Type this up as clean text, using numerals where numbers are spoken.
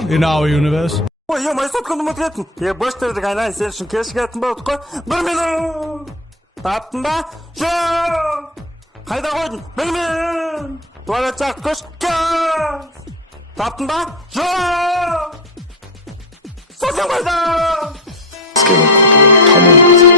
law in our universe. Ой, ё-моё, сотканды ұмытып кеттім. Бош бердік, айналайын, сен үшін кешігіп кеттім болдық қой. 1 минут. Таптың ба? Жоқ. Қайда қойдың? Білмеймін. Туалет жақты көш. Кет. Таптың ба? Жоқ. Сол сен қайда?助けのことを頼むぞ。